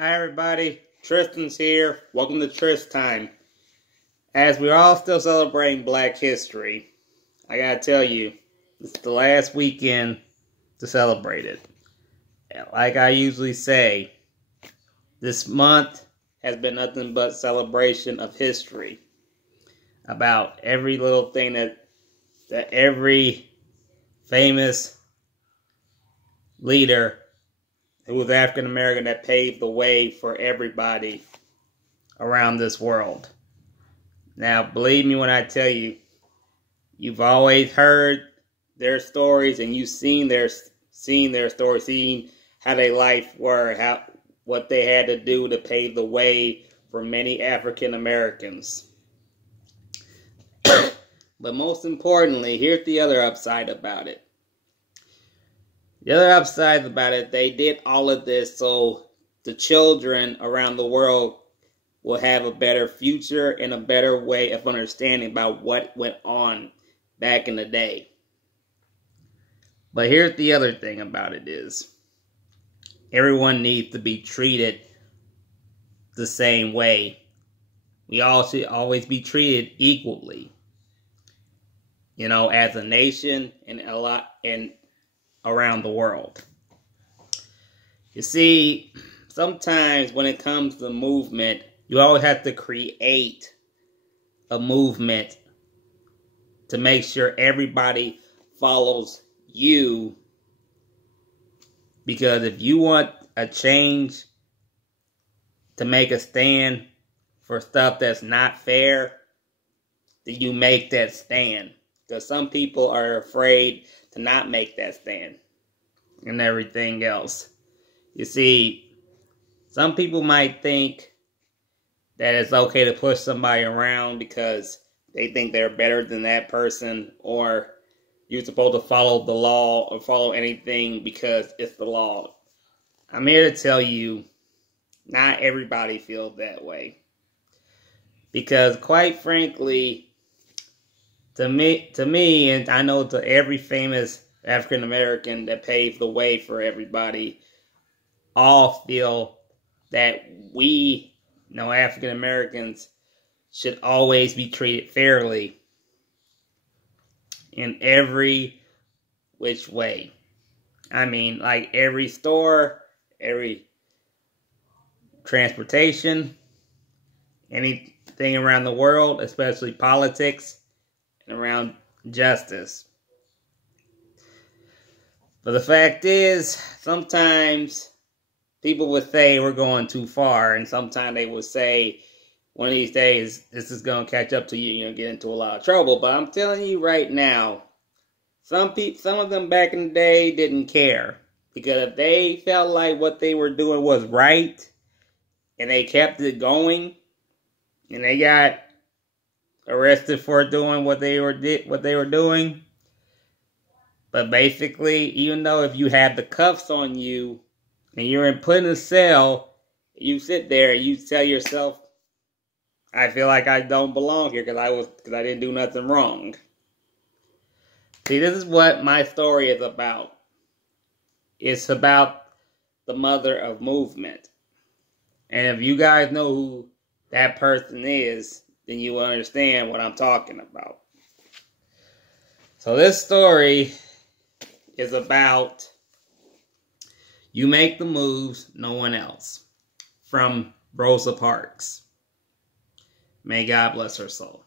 Hi everybody, Tristan's here. Welcome to Trist Time. As we're all still celebrating Black History, I gotta tell you, it's the last weekend to celebrate it. Like I usually say, this month has been nothing but celebration of history. About every little thing that every famous leader who was African American that paved the way for everybody around this world. Now, believe me when I tell you, you've always heard their stories and you've seen their stories, seen how their life were, what they had to do to pave the way for many African Americans. But most importantly, here's the other upside about it. The other upside about it, they did all of this so the children around the world will have a better future and a better way of understanding about what went on back in the day. But here's the other thing about it is, everyone needs to be treated the same way. We all should always be treated equally. You know, as a nation and around the world. You see, sometimes when it comes to movement, you always have to create a movement to make sure everybody follows you. Because if you want a change to make a stand for stuff that's not fair, then you make that stand. Because some people are afraid to not make that stand and everything else. You see, some people might think that it's okay to push somebody around because they think they're better than that person, or you're supposed to follow the law or follow anything because it's the law. I'm here to tell you, not everybody feels that way. Because quite frankly, to me, and I know to every famous African American that paved the way for everybody, all feel that we, African Americans, should always be treated fairly in every which way. I mean, like every store, every transportation, anything around the world, especially politics, and around justice. But the fact is, sometimes people would say we're going too far, and sometimes they would say, one of these days, this is going to catch up to you, and you're going to get into a lot of trouble. But I'm telling you right now, some of them back in the day didn't care. Because if they felt like what they were doing was right, and they kept it going, and they got arrested for doing what they were doing. But basically, even though if you have the cuffs on you and you're put in a cell, you sit there and you tell yourself, I feel like I don't belong here because I didn't do nothing wrong. See, this is what my story is about. It's about the mother of movement. And if you guys know who that person is, then you will understand what I'm talking about. So this story is about You Make the Moves, No One Else, from Rosa Parks. May God bless her soul.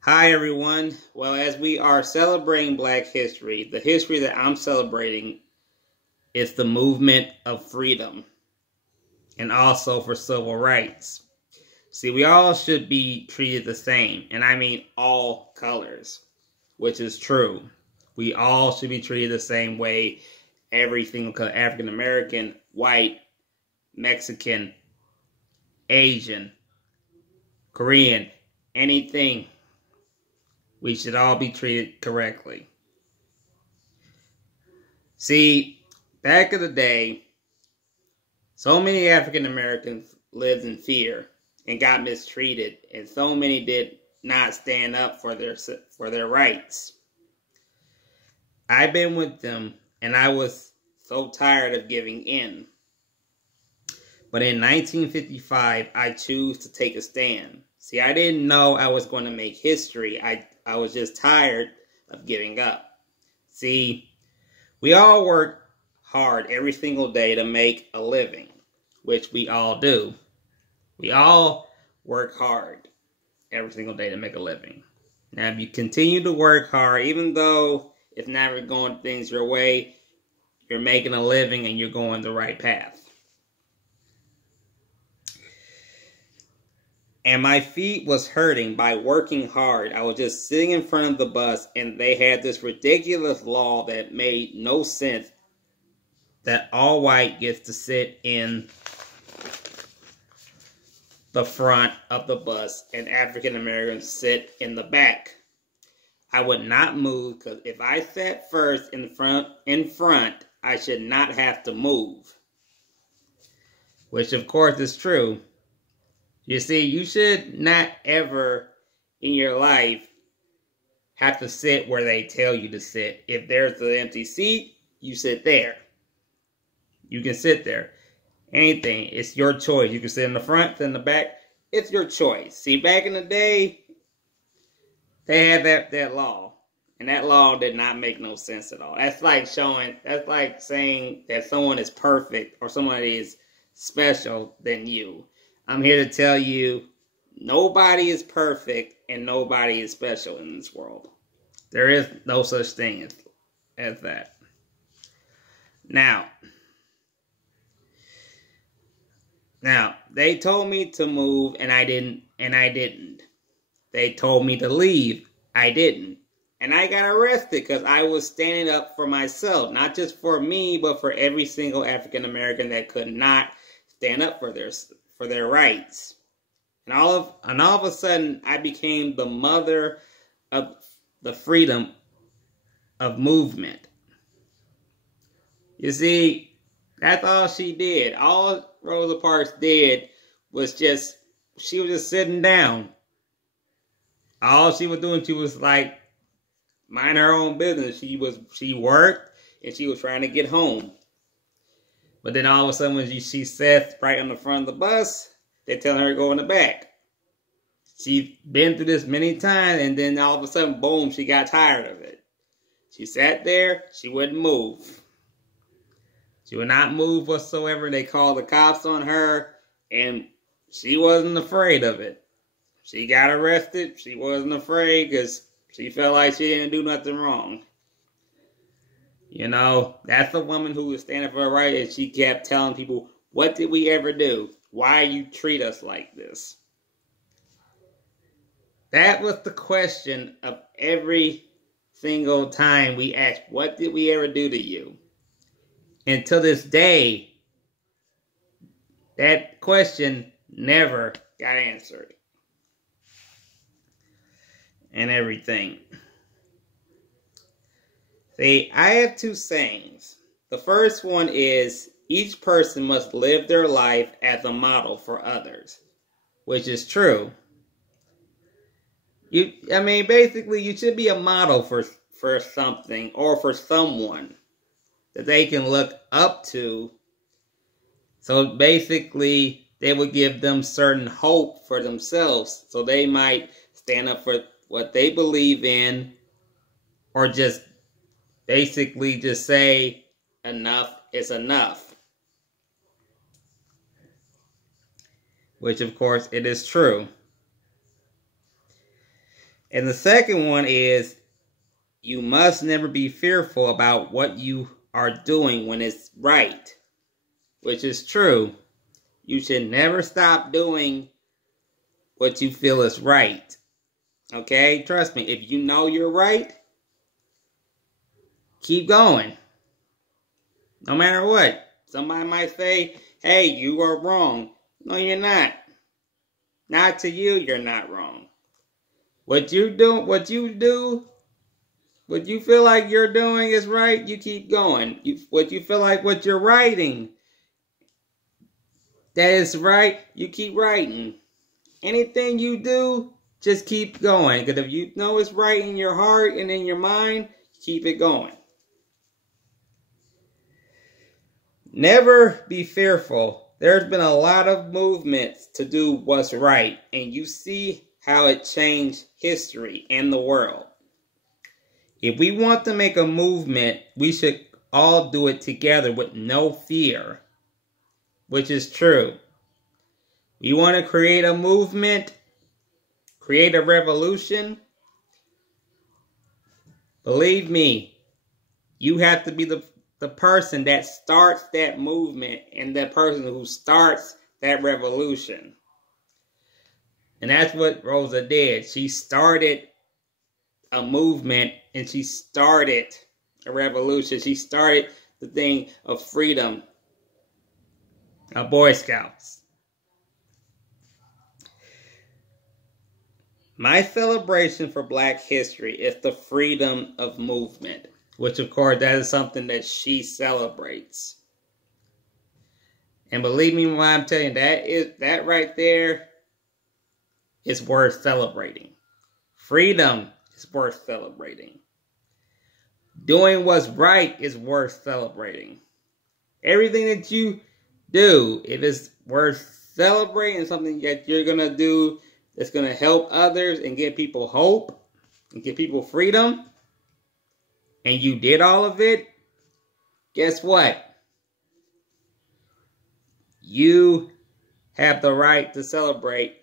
Hi everyone. Well, as we are celebrating Black history, the history that I'm celebrating is the movement of freedom and also for civil rights. See, we all should be treated the same, and I mean all colors, which is true. We all should be treated the same way. Every single color, African American, white, Mexican, Asian, Korean, anything. We should all be treated correctly. See, back in the day, so many African Americans lived in fear and got mistreated, and so many did not stand up for their rights. I've been with them, and I was so tired of giving in. But in 1955, I choose to take a stand. See, I didn't know I was going to make history. I was just tired of giving up. See, we all work hard every single day to make a living, which we all do. We all work hard every single day to make a living. Now, if you continue to work hard, even though it's never going things your way, you're making a living and you're going the right path. And my feet was hurting by working hard. I was just sitting in front of the bus and they had this ridiculous law that made no sense, that all white gets to sit in the front of the bus and African Americans sit in the back. I would not move because if I sat first in front, I should not have to move. Which of course is true. You see, you should not ever in your life have to sit where they tell you to sit. If there's an empty seat, you sit there. You can sit there. Anything, it's your choice. You can sit in the front, sit in the back. It's your choice. See, back in the day, they had that law. And that law did not make no sense at all. That's like saying that someone is perfect or someone is special than you. I'm here to tell you, nobody is perfect and nobody is special in this world. There is no such thing as that. Now, they told me to move and I didn't. They told me to leave. I didn't. And I got arrested because I was standing up for myself. Not just for me, but for every single African American that could not stand up for their rights. And all of a sudden, I became the mother of the freedom of movement. You see, that's all she did. All Rosa Parks did was she was just sitting down. All she was doing, she was like, mind her own business. She worked and she was trying to get home. But then all of a sudden when she sat right on the front of the bus, they're telling her to go in the back. She's been through this many times and then all of a sudden, boom, she got tired of it. She sat there, she wouldn't move. She would not move whatsoever. They called the cops on her and she wasn't afraid of it. She got arrested. She wasn't afraid because she felt like she didn't do nothing wrong. You know, that's a woman who was standing for her right, and she kept telling people, what did we ever do? Why you treat us like this? That was the question of every single time we asked, what did we ever do to you? And to this day, that question never got answered. And everything. See, I have two sayings. The first one is, each person must live their life as a model for others. Which is true. Basically, you should be a model for something or for someone that they can look up to. So basically, they would give them certain hope for themselves. So they might stand up for what they believe in, or just basically just say, enough is enough. Which, of course, it is true. And the second one is, you must never be fearful about what you are doing when it's right. Which is true. You should never stop doing what you feel is right. Okay? Trust me, if you know you're right, keep going. No matter what. Somebody might say, hey, you are wrong. No, you're not. Not to you, you're not wrong. What you do, what you feel like you're doing is right, you keep going. What you feel like what you're writing that is right, you keep writing. Anything you do, just keep going. Because if you know it's right in your heart and in your mind, keep it going. Never be fearful there's been a lot of movements to do what's right, and you see how it changed history and the world. If we want to make a movement, we should all do it together with no fear, which is true. You want to create a movement, create a revolution? Believe me, you have to be the person that starts that movement and the person who starts that revolution. And that's what Rosa did. She started a movement and she started a revolution. She started the thing of freedom of Boy Scouts. My celebration for Black history is the freedom of movement, which of course that is something that she celebrates. And believe me when I'm telling you, that right there is worth celebrating. Freedom is worth celebrating. Doing what's right is worth celebrating. Everything that you do, if it's worth celebrating, something that you're going to do that's going to help others and give people hope and give people freedom, and you did all of it, guess what? You have the right to celebrate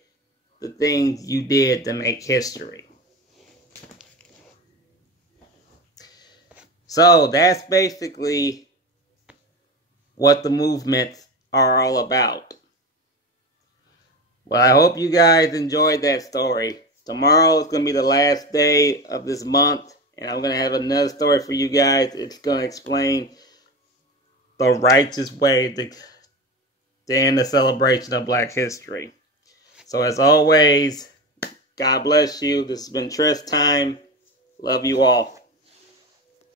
the things you did to make history. So that's basically what the movements are all about. Well, I hope you guys enjoyed that story. Tomorrow is going to be the last day of this month, and I'm going to have another story for you guys. It's going to explain the righteous way to end the celebration of Black history. So as always, God bless you. This has been Tress Time. Love you all.